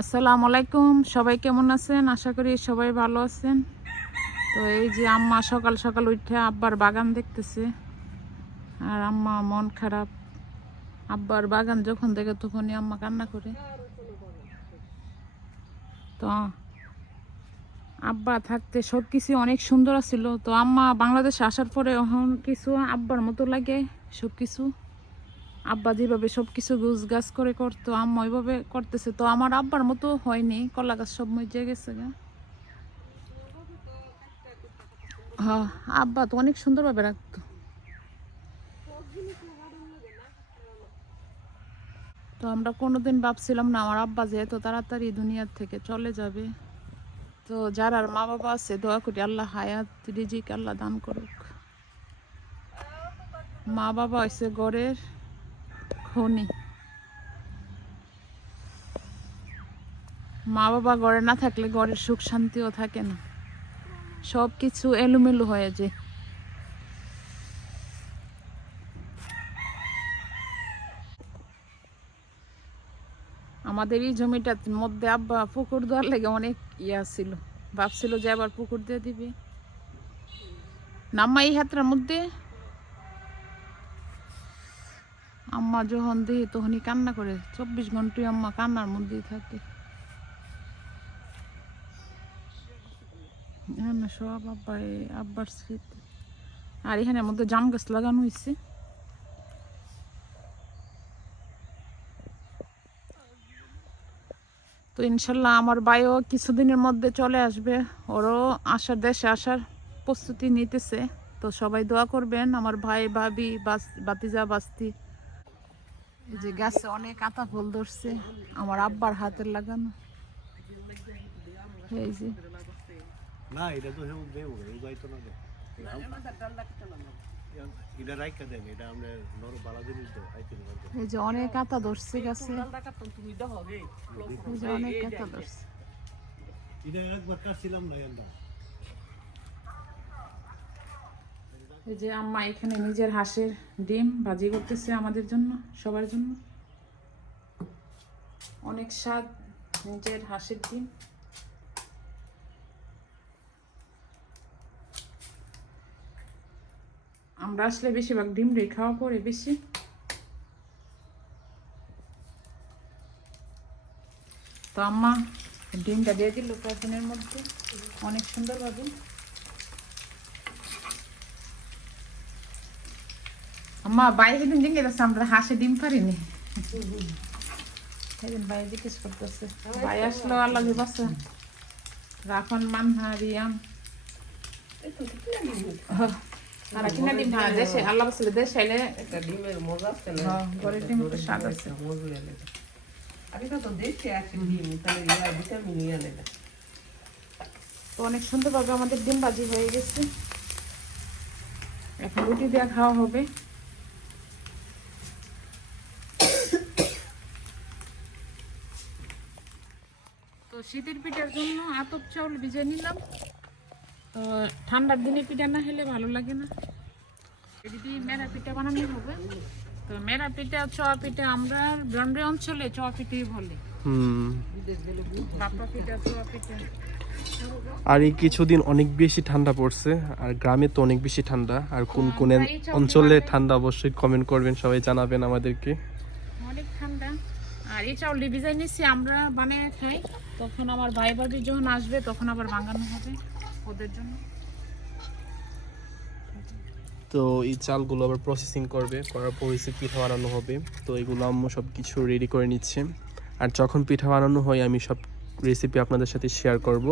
আসসালামু আলাইকুম। সবাই কেমন আছেন? আশা করি সবাই ভালো আছেন। তো এই যে আম্মা সকাল সকাল উঠে আব্বার বাগান দেখতেছে। আর আম্মা মন খারাপ। আব্বার বাগান যখন দেখে তখনই আম্মা কান্না করে। তো আব্বা থাকতে সব কিছু অনেক সুন্দর ছিল তো আম্মা বাংলাদেশে আসার পরে এখন কিছু আব্বার মতো লাগে সব কিছু আব্বা যেভাবে সব কিছু গুছ গাছ করে করতো, আম্মা ওইভাবে করতেছে। তো আমার আব্বার মতো হয়নি কলা গাছ সব মজে গেছে গা। হ্যাঁ আব্বা তো অনেক সুন্দরভাবে রাখতো। তো আমরা কোনোদিন ভাবছিলাম না, আমার আব্বা যে এত তাড়াতাড়ি দুনিয়ার থেকে চলে যাবে। তো যার আর মা বাবা আছে, দোয়া করি আল্লাহ হায়াত, রিজিক আল্লাহ দান করুক। মা বাবা হয়েছে গড়ের খনি মা বাবা ঘরে না থাকলে ঘরের সুখ শান্তিও থাকে না। সব কিছু এলোমেলো হয়ে যায়। আমাদের এই জমিটার মধ্যে আব্বা পুকুর দেওয়ার লেগে অনেক ইয়া ছিল। ভাবছিল যে আবার পুকুর দিয়ে দিবে। নাম্মা এই হাতটার মধ্যে আম্মা যখন দেখি তখনই কান্না করে, চব্বিশ ঘন্টায় আম্মা কান্নার মধ্যেই থাকে। এখানে সব আব্বা আব্বার স্মৃতি। আর এখানের মধ্যে জাম গাছ লাগানো হয়েছে তো ইনশাল্লাহ আমার ভাইও কিছুদিনের মধ্যে চলে আসবে। ওরও আসার দেশে আসার প্রস্তুতি নিতেছে। তো সবাই দোয়া করবেন, আমার ভাই, ভাবি, বাস বাতিজা বাস্তি এই যে গাছে অনেক আতা ফুল ধরছে আমার আব্বার হাতের লাগানো। এই যে। না এটা তো হেউ দেব এই যাইতো না যে অনেক আতা ধরছে গাছে। অনেক আতা ধরছে। এটা একবার কাটছিলাম না এই যে আম্মা এখানে নিজের হাঁসের ডিম ভাজি করতেছে আমাদের জন্য, সবার জন্য। অনেক স্বাদ নিজের হাঁসের ডিম। আমরা আসলে বেশিরভাগ ডিম রে খাওয়া পরে বেশি। তো আম্মা ডিমটা দিয়ে দিল পছনের মধ্যে, অনেক সুন্দরভাবে। আম্মা বাইরে দিন দিন গেছে আমরা হাঁসে ডিম পারিনি। সেদিন বাইরে জিজ্ঞেস করতেছে। ভাই আসলো আল্লাহ বাসা রাখন মান হারিয়াম আর কিনা ডিম হ্যাঁ দেশে আল্লাহ বাসলে দেশে আইলে একটা ডিমের মজা আছে না? হ্যাঁ, ঘরের ডিম তো স্বাদ আছে। আমি তো দেখছি আছে ডিম তাহলে ইয়া ভিটামিন ইয়া আলাদা তো অনেক সুন্দরভাবে আমাদের ডিম বাজি হয়ে গেছে। এখন রুটি দেওয়া খাওয়া হবে। শীতের পিঠার জন্য আতপ চাউল ভিজে নিলাম। তো ঠান্ডার দিনে পিঠা না খেলে ভালো লাগে না। এদিকে মেরা পিঠা বানানো হবে। তো মেরা পিঠা চোয়া পিঠা আমরা ব্রন্ডে অঞ্চলে চোয়া পিঠাই বলে। আর এই কিছুদিন অনেক বেশি ঠান্ডা পড়ছে আর গ্রামে তো অনেক বেশি ঠান্ডা। আর কোন কোন অঞ্চলে ঠান্ডা অবশ্যই কমেন্ট করবেন সবাই জানাবেন আমাদেরকে। অনেক ঠান্ডা। আর এই চাউল ডিজাইন নিচ্ছি আমরা বানিয়ে খাই। তখন আমার ভাই ভাবি যখন আসবে, তখন আবার বাঙানো হবে ওদের জন্য। তো এই চালগুলো আবার প্রসেসিং করবে, করার পর হচ্ছে পিঠা বানানো হবে। তো এগুলো আম্মু সব কিছু রেডি করে নিচ্ছে। আর যখন পিঠা বানানো হয়, আমি সব রেসিপি আপনাদের সাথে শেয়ার করব।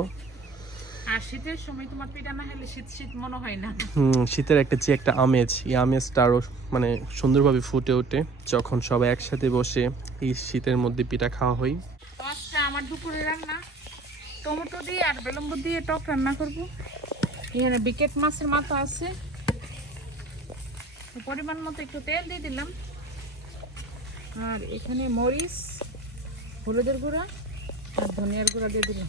আর শীতের সময় তোমার পিঠা না হলে শীত শীত মনে হয় না। হুম শীতের একটা যে একটা আমেজ এই আমেজটা আরও মানে সুন্দরভাবে ফুটে ওঠে যখন সবাই একসাথে বসে এই শীতের মধ্যে পিঠা খাওয়া হয়। তো আজকে আমার দুপুরে রান্না টমেটো দিয়ে আর বেলম্ব দিয়ে টক রান্না করব। এখানে বিকেট মাছের মাথা আছে। পরিমাণ মতো একটু তেল দিয়ে দিলাম। আর এখানে মরিচ হলুদের গুঁড়া আর ধনিয়ার গুঁড়া দিয়ে দিলাম।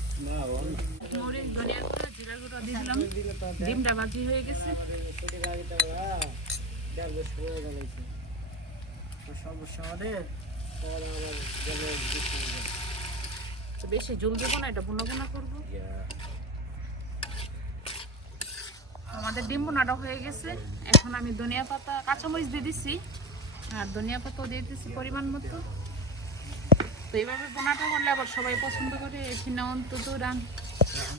ডিমটা বাজি হয়ে গেছে। বেশি জল দেবো না, এটা বোনা বোনা করব। আমাদের ডিম বোনাটা হয়ে গেছে। এখন আমি ধনিয়া পাতা, কাঁচামরিচ দিয়ে দিচ্ছি আর ধনিয়া পাতাও দিয়ে দিচ্ছি পরিমাণ মতো। তো এইভাবে বোনাটা করলে আবার সবাই পছন্দ করে এখানে অন্তত রান।